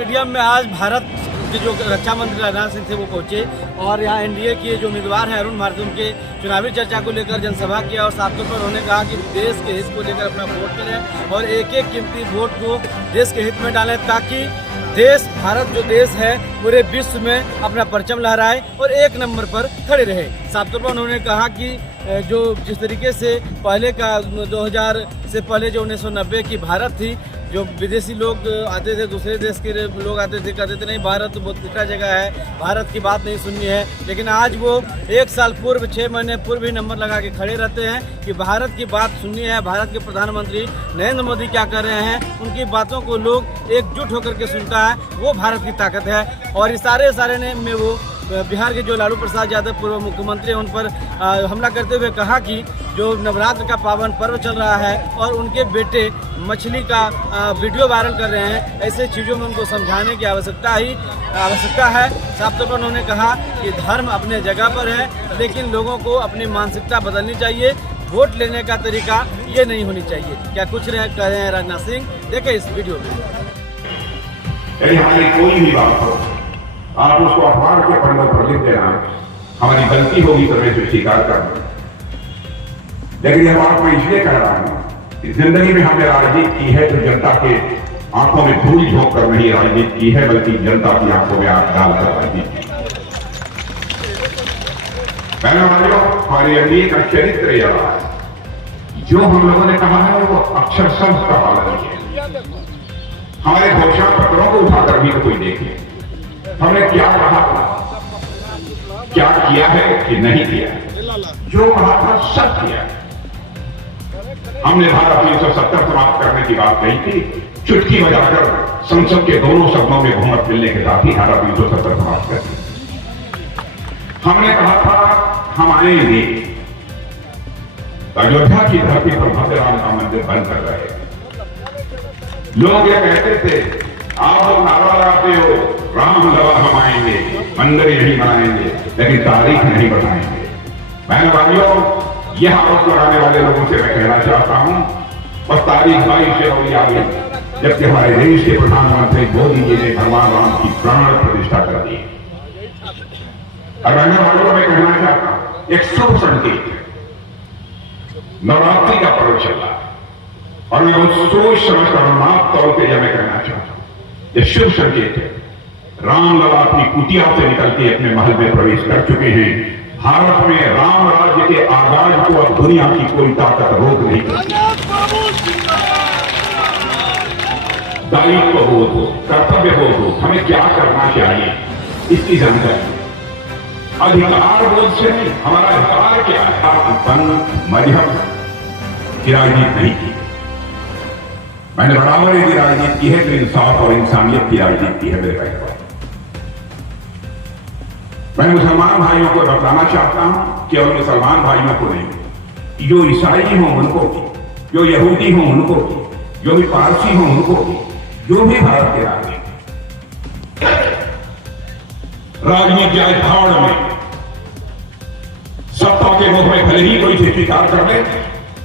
Stadium में आज भारत के जो रक्षा मंत्री राजनाथ सिंह थे वो पहुंचे और यहाँ एनडीए के जो उम्मीदवार हैं अरुण भारती उनके चुनावी चर्चा को लेकर जनसभा किया और साथ पर उन्होंने कहा कि देश के हित को लेकर अपना वोट करें और एक एक कीमती वोट को देश के हित में डालें ताकि देश भारत जो देश है पूरे विश्व में अपना परचम लहराए और एक नंबर पर खड़े रहे। साफ तौर पर उन्होंने कहा कि जो जिस तरीके से पहले का 2000 से पहले जो 1990 की भारत थी, जो विदेशी लोग आते थे, दूसरे देश के लोग आते थे, कहते थे नहीं भारत तो बहुत पिछड़ा जगह है, भारत की बात नहीं सुननी है, लेकिन आज वो एक साल पूर्व 6 महीने पूर्व ही नंबर लगा के खड़े रहते हैं कि भारत की बात सुननी है। भारत के प्रधानमंत्री नरेंद्र मोदी क्या कर रहे हैं, उनकी बातों को लोग एकजुट होकर के सुनता है, वो भारत की ताकत है। और इस सारे ने में वो बिहार के जो लालू प्रसाद यादव पूर्व मुख्यमंत्री हैं उन पर हमला करते हुए कहा कि जो नवरात्र का पावन पर्व चल रहा है और उनके बेटे मछली का वीडियो वायरल कर रहे हैं, ऐसे चीज़ों में उनको समझाने की आवश्यकता है। साफ तौर पर उन्होंने कहा कि धर्म अपने जगह पर है, लेकिन लोगों को अपनी मानसिकता बदलनी चाहिए, वोट लेने का तरीका ये नहीं होनी चाहिए। क्या कुछ कह रहे हैं राजनाथ सिंह, देखें इस वीडियो में। कोई भी बात हो आप उसको अखबार के पन्नों पर लिख देना, हमारी गलती होगी तो मैं स्वीकार कर दूं, लेकिन यह बात मैं इसलिए कह रहा हूं कि जिंदगी में हमने राजनीति की है तो जनता के आंखों में धूल झोंक कर नहीं राजनीति की है, बल्कि जनता की आंखों में आंख डालकर राजनीति की। पहले वालों, हमारे एनडीए का चरित्र यह रहा है, जो हम लोगों ने कहा है वो अक्षर शब्द का पालन किया। हमारे घोषणा पत्रों को उठाकर भी तो कोई देखे हमने क्या कहा था, क्या किया है कि नहीं किया, जो कहा था सब किया। हमने धारा 370 समाप्त करने की बात कही थी, चुटकी बजाकर संसद के दोनों सदनों में बहुमत मिलने के साथ ही धारा 370 समाप्त कर दी। हमने कहा था हम आएंगे, अयोध्या की धरती पर भव्य राम का मंदिर बन कर रहे। लोग ये कहते थे आप लोग नारा लगाते हो राम लला हम आएंगे, मंदिर यही बनाएंगे, लेकिन तारीख नहीं बताएंगे। बहन भाइयों, यह आरोप लगाने वाले लोगों से मैं कहना चाहता हूं, बस तारीख 22 फरवरी आ गई जबकि हमारे देश के प्रधानमंत्री मोदी जी ने भगवान राम की प्राण प्रतिष्ठा कर दी। और बहन भाइयों, मैं कहना चाहता हूं एक शुभ संकेत, नवरात्रि का पर्व चल रहा है और मैं सोच समझ कर माप तौर पर यह मैं कहना चाहता हूं, यह शुभ संकेत है। रामलला अपनी कुटिया से निकल के अपने महल में प्रवेश कर चुके हैं। भारत में राम राज्य के आगाज को अब दुनिया की कोई ताकत रोक नहीं सकती। दायित्व बोध हो, कर्तव्य बोध हो, हमें क्या करना चाहिए इसकी जानकारी, अधिकार बोध से नहीं, हमारा अधिकार क्या है, पंथ मजहब की राजनीति नहीं की। मैंने बराबरी की राजनीति की है, तो इंसाफ और इंसानियत की राजनीति की है मेरे भाई। मैं मुसलमान भाइयों को बताना चाहता हूं कि और मुसलमान भाइयों को नहीं, जो ईसाई हों उनको भी, जो यहूदी हों उनको भी, जो भी पारसी हों उनको भी, जो भी भारत के राजनीति आज भाड़ में सत्ता के मुख में भले ही कोई इसे स्वीकार कर ले,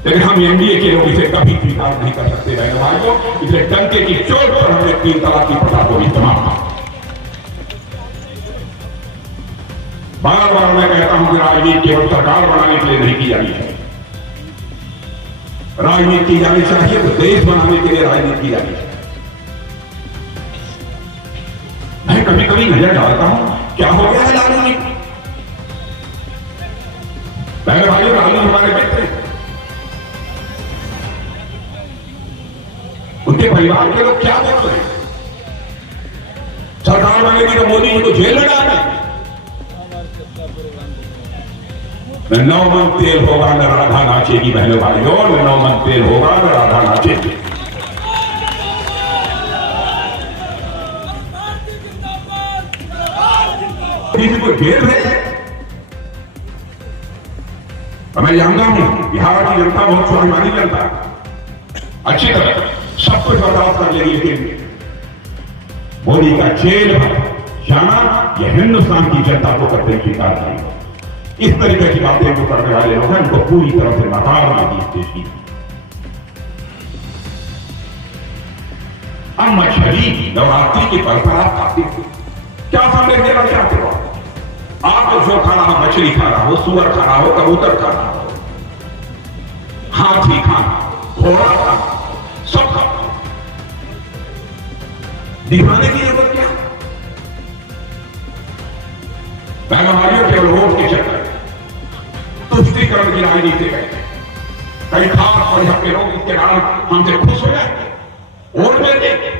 लेकिन हम एनडीए के लोग इसे कभी स्वीकार नहीं कर सकते बहन भाइयों। इसलिए डंके की चोट पर हमने 3 तलाक की प्रथा को भी समाप्त। बार बार मैं कहता हूं कि राजनीति केवल सरकार बनाने के लिए नहीं की जानी चाहिए, राजनीति की जानी चाहिए तो देश बनाने के लिए राजनीति की जानी चाहिए। मैं कभी कभी नजर डालता हूं क्या हो गया है लालू जी। पहले भाइयों, लालू हमारे मित्र, उनके परिवार के लोग क्या बोल रहे हैं, सरकार बनेगी तो मोदी जी को जेल में डालना। न 9 मन तेल होगा न राधा नाचेगी बहनों भाइयों, न 9 मन तेल होगा न राधा नाचेगी। किसी को जेल है। मैं जानता हूं बिहार की जनता बहुत स्वाभिमानी जनता है, अच्छी तरह सब कुछ बर्दाश्त कर लेगी, लेकिन मोदी का जेल जाना यह हिंदुस्तान की जनता को कभी स्वीकार नहीं। इस तरीके की बातें जो करने वाले लोग हैं उनको पूरी तरह से नकारना चाहिए। अब मछली नवरात्रि की परंपरा खाते हो, क्या संदेश देना चाहते हो? आप तो जो खा रहा हो, मछली खा रहा हो, सुअर खा रहा हो, कबूतर खा रहा हो, हाथी खाना, घोड़ा खाना, सब खाना, दिखाने की जरूरत क्या? भाइयों केवल वोट के चक्कर तुष्टिकरण की राजनीति करते, कई खास मजहब के लोग इसके कारण हमसे खुश हो जाएंगे, वोट में देंगे।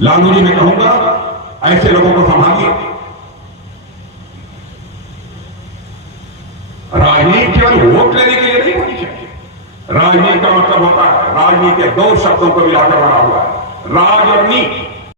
लालू जी मैं कहूंगा ऐसे लोगों को संभालिए। राजनीति केवल वोट लेने के लिए नहीं होनी चाहिए। राजनीति का मतलब होता है, राजनीति के दो शब्दों को मिलाकर बना हुआ है, राज और नीति।